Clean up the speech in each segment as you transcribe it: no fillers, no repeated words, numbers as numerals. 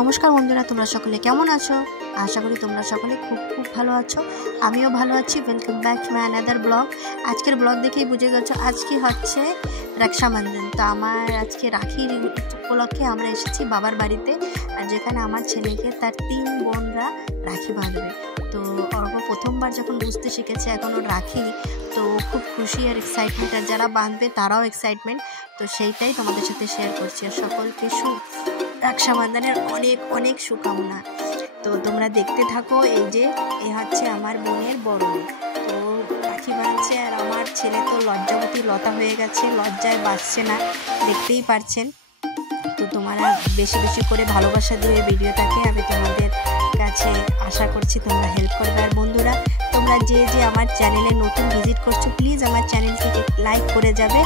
নমস্কার বন্ধুরা, তোমরা সকলে কেমন আছো? আশা করি তোমরা সকলে খুব খুব ভালো আছো। আমিও ভালো আছি। Welcome back to my another blog. আজকের ব্লগ দেখেই বুঝে গেছো আজকে হচ্ছে রক্ষাবন্ধন। তো আমার আজকে রাখির উপলক্ষে আমরা এসেছি বাবার বাড়িতে, আর যেখানে আমার ছেলেকে তার 3 বোনরা রাখি বাঁধবে। তো অর্ঘ্য প্রথমবার যখন বুঝতে শিখেছে, এখনও রাখি, তো খুব খুশি আর এক্সাইটমেন্ট, আর যারা বাঁধবে তারাও এক্সাইটমেন্ট। তো সেইটাই তোমাদের সাথে শেয়ার করছি। আর সকলকে রক্ষাবন্ধনের অনেক অনেক শুভকামনা। তো তোমরা দেখতে থাকো। এই যে এ হচ্ছে আমার বোনের বড় মেয়ে, তো রাখি বাঁধছে, আর আমার ছেলে তো লজ্জাবতী লতা হয়ে গেছে, লজ্জায় বাঁচছে না, দেখতেই পারছেন। তো তোমরা বেশি বেশি করে ভালোবাসা দিয়ে ভিডিওটাকে আমি তোমাদের কাছে আশা করছি তোমরা হেল্প করবে। আর বন্ধুরা, তোমরা যে যে আমার চ্যানেলে নতুন ভিজিট করছো, প্লিজ আমার চ্যানেলটিকে লাইক করে যাবে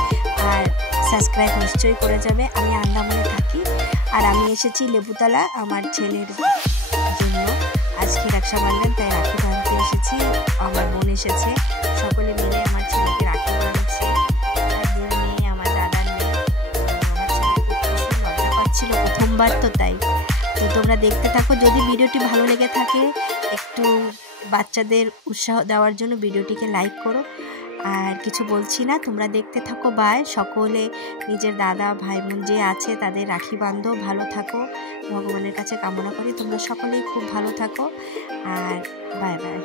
আর সাবস্ক্রাইব নিশ্চয়ই করে যাবে। আমি আন্দামানে থাকি, আর আমি এসেছি লেবুতলা আমার ছেলের জন্য। আজকে রক্ষাবন্ধন, তাই রাখি বাঁধতে এসেছি। আমার বোন এসেছে, সকলে মিলে আমার ছেলেকে রাখি বাঁধছে। আর মেয়ে আমার দাদার মেয়ে। আমার ছেলে খুব খুশি, লজ্জা পাচ্ছিল প্রথমবার, তো তাই। তো তোমরা দেখতে থাকো। যদি ভিডিওটি ভালো লেগে থাকে, একটু বাচ্চাদের উৎসাহ দেওয়ার জন্য ভিডিওটিকে লাইক করো। আর কিছু বলছি না, তোমরা দেখতে থাকো। বাই। সকলে নিজের দাদা ভাই বোন যে আছে তাদের রাখি বাঁধো, ভালো থাকো, ভগবানের কাছে কামনা করি তোমরা সকলেই খুব ভালো থাকো। আর বাই বাই।